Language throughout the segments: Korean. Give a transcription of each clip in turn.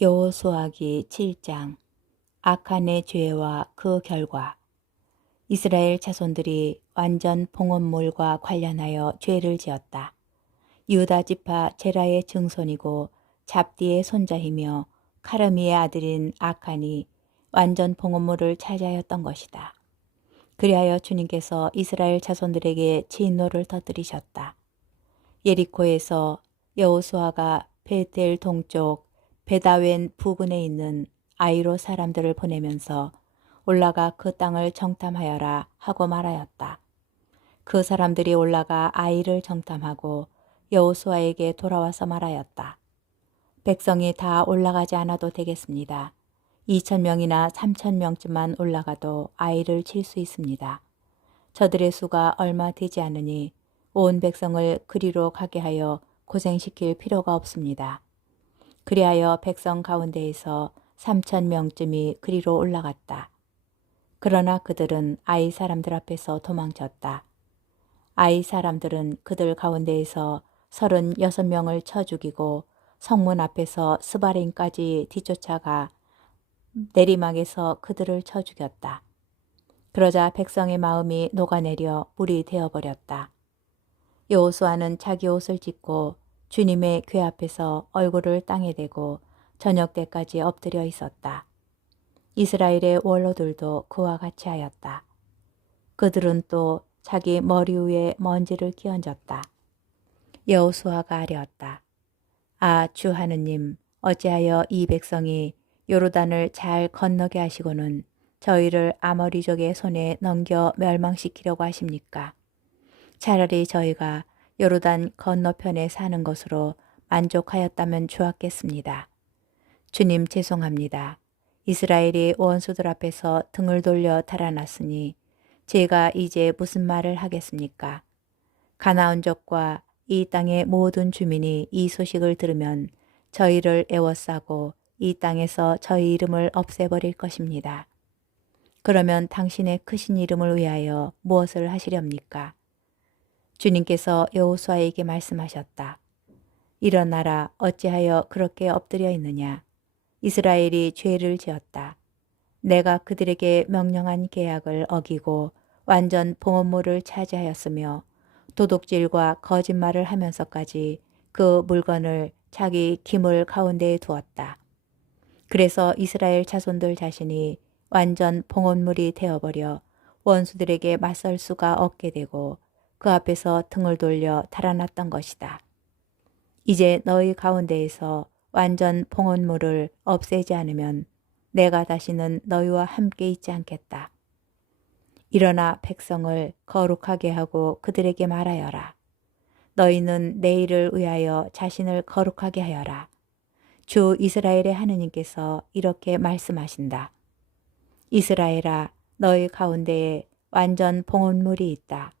여호수아기 7장. 아칸의 죄와 그 결과. 이스라엘 자손들이 완전 봉헌물과 관련하여 죄를 지었다. 유다 지파 제라의 증손이고 잡디의 손자이며 카르미의 아들인 아칸이 완전 봉헌물을 차지하였던 것이다. 그리하여 주님께서 이스라엘 자손들에게 진노를 터뜨리셨다. 예리코에서 여호수아가 베델 동쪽 베다웬 부근에 있는 아이로 사람들을 보내면서 올라가 그 땅을 정탐하여라 하고 말하였다. 그 사람들이 올라가 아이를 정탐하고 여호수아에게 돌아와서 말하였다. 백성이 다 올라가지 않아도 되겠습니다. 2,000명이나 3,000명쯤만 올라가도 아이를 칠 수 있습니다. 저들의 수가 얼마 되지 않으니 온 백성을 그리로 가게 하여 고생시킬 필요가 없습니다. 그리하여 백성 가운데에서 3,000명쯤이 그리로 올라갔다. 그러나 그들은 아이 사람들 앞에서 도망쳤다. 아이 사람들은 그들 가운데에서 36명을 쳐 죽이고 성문 앞에서 스바림까지 뒤쫓아가 내리막에서 그들을 쳐 죽였다. 그러자 백성의 마음이 녹아내려 물이 되어버렸다. 여호수아는 자기 옷을 찢고 주님의 궤 앞에서 얼굴을 땅에 대고 저녁 때까지 엎드려 있었다. 이스라엘의 원로들도 그와 같이 하였다. 그들은 또 자기 머리 위에 먼지를 끼얹었다. 여호수아가 아뢰었다. 아, 주 하느님, 어찌하여 이 백성이 요르단을 잘 건너게 하시고는 저희를 아모리족의 손에 넘겨 멸망시키려고 하십니까? 차라리 저희가 요르단 건너편에 사는 것으로 만족하였다면 좋았겠습니다. 주님 죄송합니다. 이스라엘이 원수들 앞에서 등을 돌려 달아났으니 제가 이제 무슨 말을 하겠습니까? 가나안족과 이 땅의 모든 주민이 이 소식을 들으면 저희를 애워싸고 이 땅에서 저희 이름을 없애버릴 것입니다. 그러면 당신의 크신 이름을 위하여 무엇을 하시렵니까? 주님께서 여호수아에게 말씀하셨다. 일어나라, 어찌하여 그렇게 엎드려 있느냐? 이스라엘이 죄를 지었다. 내가 그들에게 명령한 계약을 어기고 완전 봉헌물을 차지하였으며 도둑질과 거짓말을 하면서까지 그 물건을 자기 기물 가운데에 두었다. 그래서 이스라엘 자손들 자신이 완전 봉헌물이 되어버려 원수들에게 맞설 수가 없게 되고 그 앞에서 등을 돌려 달아났던 것이다. 이제 너희 가운데에서 완전 봉헌물을 없애지 않으면 내가 다시는 너희와 함께 있지 않겠다. 일어나 백성을 거룩하게 하고 그들에게 말하여라. 너희는 내일을 위하여 자신을 거룩하게 하여라. 주 이스라엘의 하느님께서 이렇게 말씀하신다. 이스라엘아, 너희 가운데에 완전 봉헌물이 있다.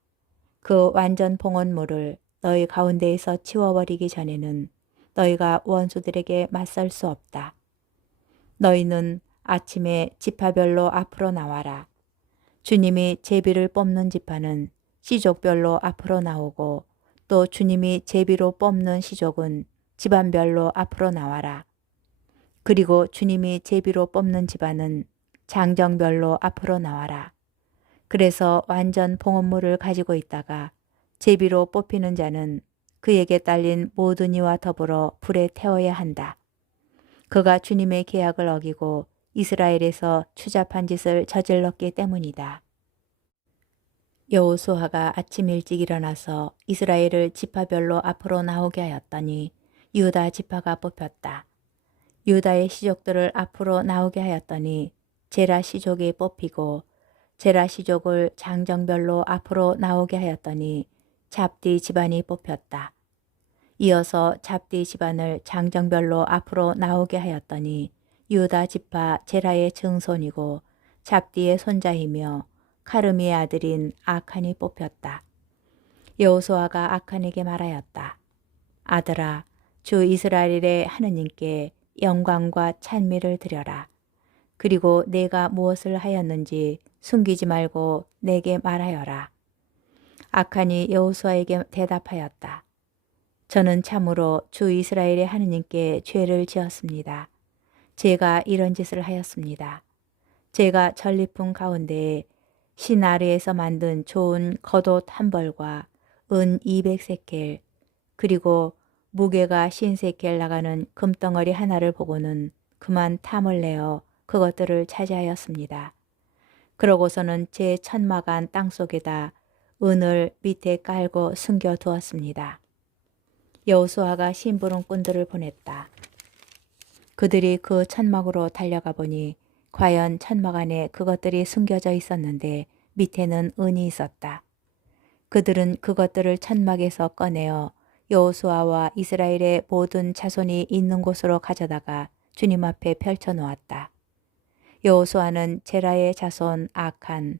그 완전 봉헌물을 너희 가운데에서 치워버리기 전에는 너희가 원수들에게 맞설 수 없다. 너희는 아침에 지파별로 앞으로 나와라. 주님이 제비를 뽑는 지파는 시족별로 앞으로 나오고 또 주님이 제비로 뽑는 시족은 집안별로 앞으로 나와라. 그리고 주님이 제비로 뽑는 집안은 장정별로 앞으로 나와라. 그래서 완전 봉헌물을 가지고 있다가 제비로 뽑히는 자는 그에게 딸린 모든 이와 더불어 불에 태워야 한다. 그가 주님의 계약을 어기고 이스라엘에서 추잡한 짓을 저질렀기 때문이다. 여호수아가 아침 일찍 일어나서 이스라엘을 지파별로 앞으로 나오게 하였더니 유다 지파가 뽑혔다. 유다의 시족들을 앞으로 나오게 하였더니 제라 시족이 뽑히고 제라 시족을 장정별로 앞으로 나오게 하였더니 잡디 집안이 뽑혔다. 이어서 잡디 집안을 장정별로 앞으로 나오게 하였더니 유다 지파 제라의 증손이고 잡디의 손자이며 카르미의 아들인 아칸이 뽑혔다. 여호수아가 아칸에게 말하였다. 아들아, 주 이스라엘의 하느님께 영광과 찬미를 드려라. 그리고 내가 무엇을 하였는지 숨기지 말고 내게 말하여라. 아칸이 여호수아에게 대답하였다. 저는 참으로 주 이스라엘의 하느님께 죄를 지었습니다. 제가 이런 짓을 하였습니다. 제가 전리품 가운데에 시나르에서 만든 좋은 겉옷 한 벌과 은 200세켈 그리고 무게가 50세켈 나가는 금덩어리 하나를 보고는 그만 탐을 내어 그것들을 차지하였습니다. 그러고서는 제 천막안 땅속에다 은을 밑에 깔고 숨겨 두었습니다. 여호수아가 심부름꾼들을 보냈다. 그들이 그 천막으로 달려가 보니 과연 천막 안에 그것들이 숨겨져 있었는데 밑에는 은이 있었다. 그들은 그것들을 천막에서 꺼내어 여호수아와 이스라엘의 모든 자손이 있는 곳으로 가져다가 주님 앞에 펼쳐 놓았다. 여호수아는 제라의 자손 아칸,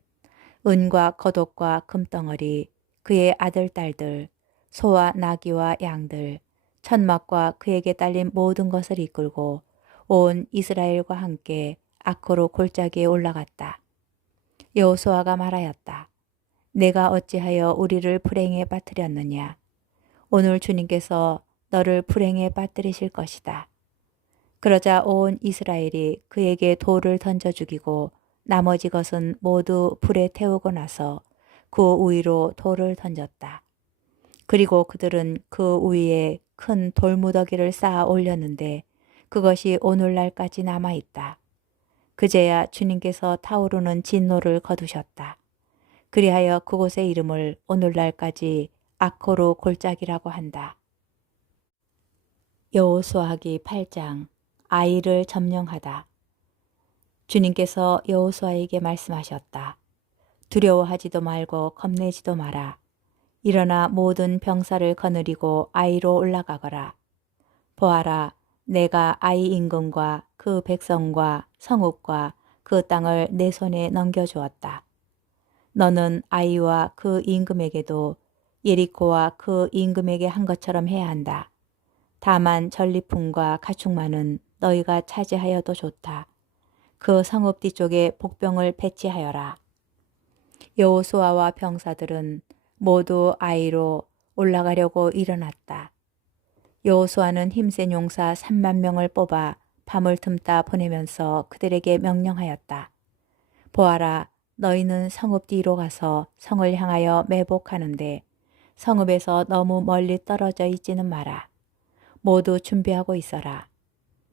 은과 겉옷과 금덩어리, 그의 아들 딸들, 소와 나귀와 양들, 천막과 그에게 딸린 모든 것을 이끌고 온 이스라엘과 함께 아코로 골짜기에 올라갔다. 여호수아가 말하였다. 내가 어찌하여 우리를 불행에 빠뜨렸느냐. 오늘 주님께서 너를 불행에 빠뜨리실 것이다. 그러자 온 이스라엘이 그에게 돌을 던져 죽이고 나머지 것은 모두 불에 태우고 나서 그 위로 돌을 던졌다. 그리고 그들은 그 위에 큰 돌무더기를 쌓아 올렸는데 그것이 오늘날까지 남아있다. 그제야 주님께서 타오르는 진노를 거두셨다. 그리하여 그곳의 이름을 오늘날까지 아코르 골짜기라고 한다. 여호수아기 8장 아이를 점령하다. 주님께서 여호수아에게 말씀하셨다. 두려워하지도 말고 겁내지도 마라. 일어나 모든 병사를 거느리고 아이로 올라가거라. 보아라, 내가 아이 임금과 그 백성과 성읍과 그 땅을 내 손에 넘겨주었다. 너는 아이와 그 임금에게도 예리코와 그 임금에게 한 것처럼 해야 한다. 다만 전리품과 가축만은 너희가 차지하여도 좋다. 그 성읍 뒤쪽에 복병을 배치하여라. 여호수아와 병사들은 모두 아이로 올라가려고 일어났다. 여호수아는 힘센 용사 3만 명을 뽑아 밤을 틈다 보내면서 그들에게 명령하였다. 보아라, 너희는 성읍 뒤로 가서 성을 향하여 매복하는데 성읍에서 너무 멀리 떨어져 있지는 마라. 모두 준비하고 있어라.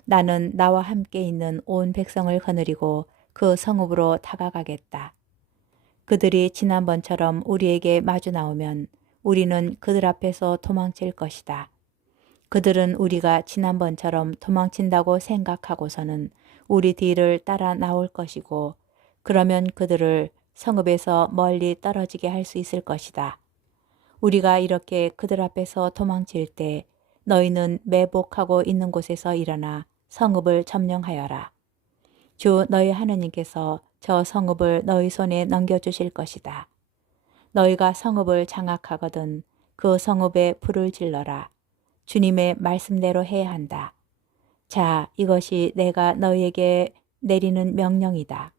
나는 나와 함께 있는 온 백성을 거느리고 그 성읍으로 다가가겠다. 그들이 지난번처럼 우리에게 마주 나오면 우리는 그들 앞에서 도망칠 것이다. 그들은 우리가 지난번처럼 도망친다고 생각하고서는 우리 뒤를 따라 나올 것이고 그러면 그들을 성읍에서 멀리 떨어지게 할 수 있을 것이다. 우리가 이렇게 그들 앞에서 도망칠 때 너희는 매복하고 있는 곳에서 일어나 성읍을 점령하여라. 주 너희 하느님께서 저 성읍을 너희 손에 넘겨주실 것이다. 너희가 성읍을 장악하거든 그 성읍에 불을 질러라. 주님의 말씀대로 해야 한다. 자, 이것이 내가 너희에게 내리는 명령이다.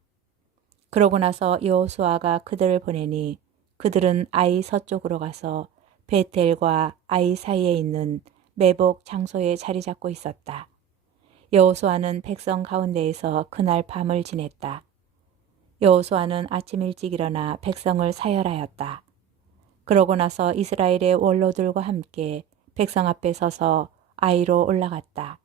그러고 나서 여호수아가 그들을 보내니 그들은 아이 서쪽으로 가서 베텔과 아이 사이에 있는 매복 장소에 자리 잡고 있었다. 여호수아는 백성 가운데에서 그날 밤을 지냈다. 여호수아는 아침 일찍 일어나 백성을 사열하였다. 그러고 나서 이스라엘의 원로들과 함께 백성 앞에 서서 아이로 올라갔다.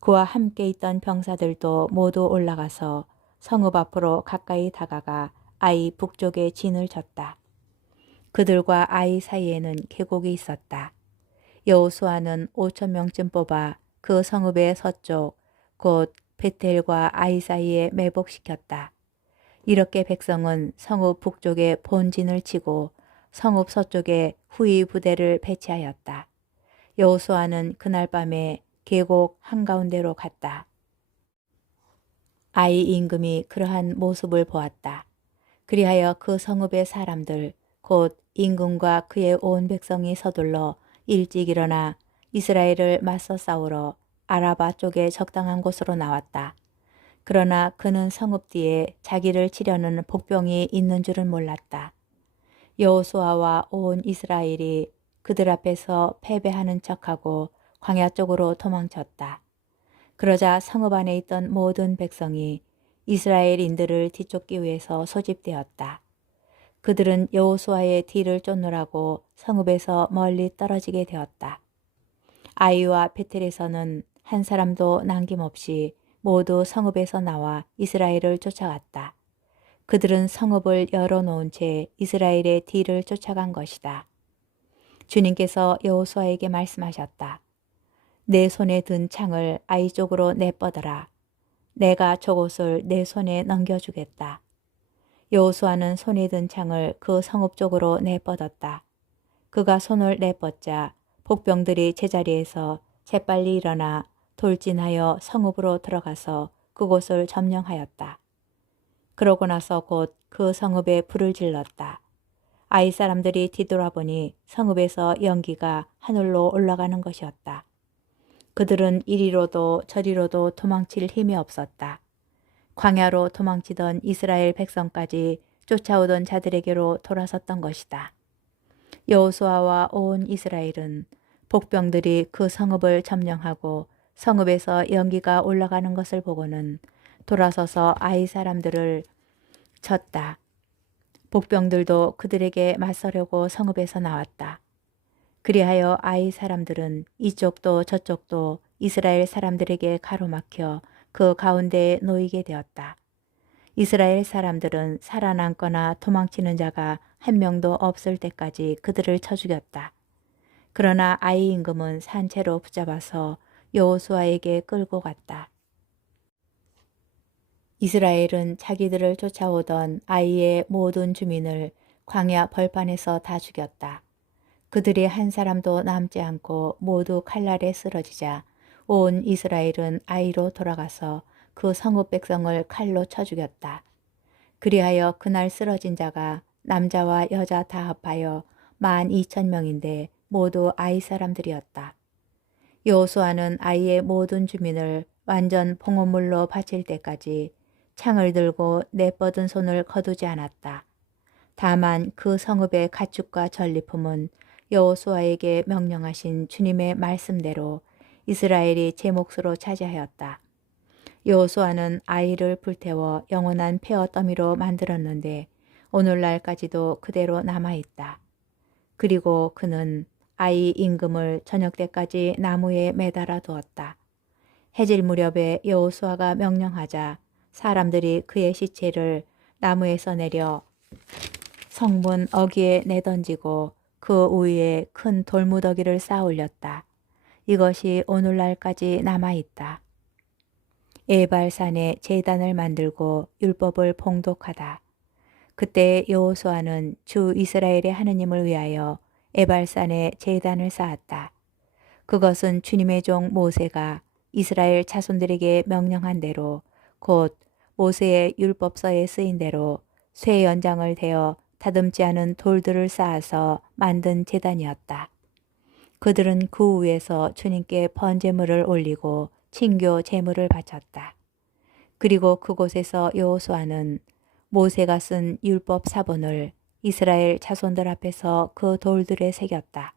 그와 함께 있던 병사들도 모두 올라가서 성읍 앞으로 가까이 다가가 아이 북쪽에 진을 쳤다. 그들과 아이 사이에는 계곡이 있었다. 여호수아는 5천 명쯤 뽑아 그 성읍의 서쪽 곧 베텔과 아이 사이에 매복시켰다. 이렇게 백성은 성읍 북쪽에 본진을 치고 성읍 서쪽에 후위 부대를 배치하였다. 여호수아는 그날 밤에 계곡 한가운데로 갔다. 아이 임금이 그러한 모습을 보았다. 그리하여 그 성읍의 사람들 곧 임금과 그의 온 백성이 서둘러 일찍 일어나 이스라엘을 맞서 싸우러 아라바 쪽에 적당한 곳으로 나왔다. 그러나 그는 성읍 뒤에 자기를 치려는 복병이 있는 줄은 몰랐다. 여호수아와 온 이스라엘이 그들 앞에서 패배하는 척하고 광야 쪽으로 도망쳤다. 그러자 성읍 안에 있던 모든 백성이 이스라엘인들을 뒤쫓기 위해서 소집되었다. 그들은 여호수아의 뒤를 쫓느라고 성읍에서 멀리 떨어지게 되었다. 아이와 베텔에서는 한 사람도 남김없이 모두 성읍에서 나와 이스라엘을 쫓아갔다. 그들은 성읍을 열어놓은 채 이스라엘의 뒤를 쫓아간 것이다. 주님께서 여호수아에게 말씀하셨다. 내 손에 든 창을 아이 쪽으로 내뻗어라. 내가 저곳을 내 손에 넘겨주겠다. 여호수아는 손에 든 창을 그 성읍 쪽으로 내뻗었다. 그가 손을 내뻗자 복병들이 제자리에서 재빨리 일어나 돌진하여 성읍으로 들어가서 그곳을 점령하였다. 그러고 나서 곧 그 성읍에 불을 질렀다. 아이 사람들이 뒤돌아보니 성읍에서 연기가 하늘로 올라가는 것이었다. 그들은 이리로도 저리로도 도망칠 힘이 없었다. 광야로 도망치던 이스라엘 백성까지 쫓아오던 자들에게로 돌아섰던 것이다. 여호수아와 온 이스라엘은 복병들이 그 성읍을 점령하고 성읍에서 연기가 올라가는 것을 보고는 돌아서서 아이 사람들을 쳤다. 복병들도 그들에게 맞서려고 성읍에서 나왔다. 그리하여 아이 사람들은 이쪽도 저쪽도 이스라엘 사람들에게 가로막혀 그 가운데에 놓이게 되었다. 이스라엘 사람들은 살아남거나 도망치는 자가 한 명도 없을 때까지 그들을 쳐 죽였다. 그러나 아이 임금은 산채로 붙잡아서 여호수아에게 끌고 갔다. 이스라엘은 자기들을 쫓아오던 아이의 모든 주민을 광야 벌판에서 다 죽였다. 그들이 한 사람도 남지 않고 모두 칼날에 쓰러지자 온 이스라엘은 아이로 돌아가서 그 성읍 백성을 칼로 쳐 죽였다. 그리하여 그날 쓰러진 자가 남자와 여자 다 합하여 12,000명인데 모두 아이 사람들이었다. 여호수아는 아이의 모든 주민을 완전 봉헌물로 바칠 때까지 창을 들고 내뻗은 손을 거두지 않았다. 다만 그 성읍의 가축과 전리품은 여호수아에게 명령하신 주님의 말씀대로 이스라엘이 제 몫으로 차지하였다. 여호수아는 아이를 불태워 영원한 폐허 더미로 만들었는데 오늘날까지도 그대로 남아있다. 그리고 그는 아이 임금을 저녁 때까지 나무에 매달아 두었다. 해질 무렵에 여호수아가 명령하자 사람들이 그의 시체를 나무에서 내려 성문 어귀에 내던지고 그 위에 큰 돌무더기를 쌓아 올렸다. 이것이 오늘날까지 남아있다. 에발산에 제단을 만들고 율법을 봉독하다. 그때 여호수아는 주 이스라엘의 하느님을 위하여 에발산에 제단을 쌓았다. 그것은 주님의 종 모세가 이스라엘 자손들에게 명령한 대로 곧 모세의 율법서에 쓰인 대로 쇠 연장을 대어 다듬지 않은 돌들을 쌓아서 만든 제단이었다. 그들은 그 위에서 주님께 번제물을 올리고 친교 제물을 바쳤다. 그리고 그곳에서 여호수아는 모세가 쓴 율법 사본을 이스라엘 자손들 앞에서 그 돌들에 새겼다.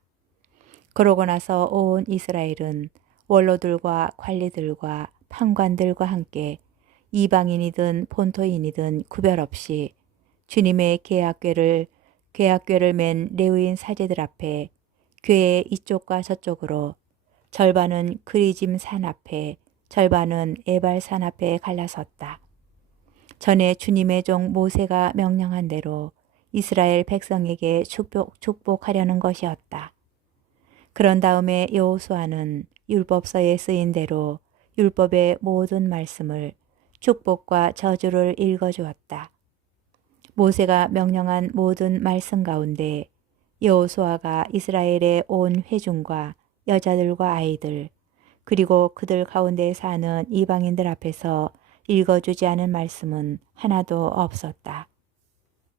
그러고 나서 온 이스라엘은 원로들과 관리들과 판관들과 함께 이방인이든 본토인이든 구별 없이 주님의 계약궤를 맨 레위인 사제들 앞에 궤의 이쪽과 저쪽으로 절반은 그리짐 산 앞에 절반은 에발 산 앞에 갈라섰다. 전에 주님의 종 모세가 명령한 대로 이스라엘 백성에게 축복하려는 것이었다. 그런 다음에 여호수아는 율법서에 쓰인 대로 율법의 모든 말씀을 축복과 저주를 읽어주었다. 모세가 명령한 모든 말씀 가운데 여호수아가 이스라엘의 온 회중과 여자들과 아이들 그리고 그들 가운데 사는 이방인들 앞에서 읽어주지 않은 말씀은 하나도 없었다.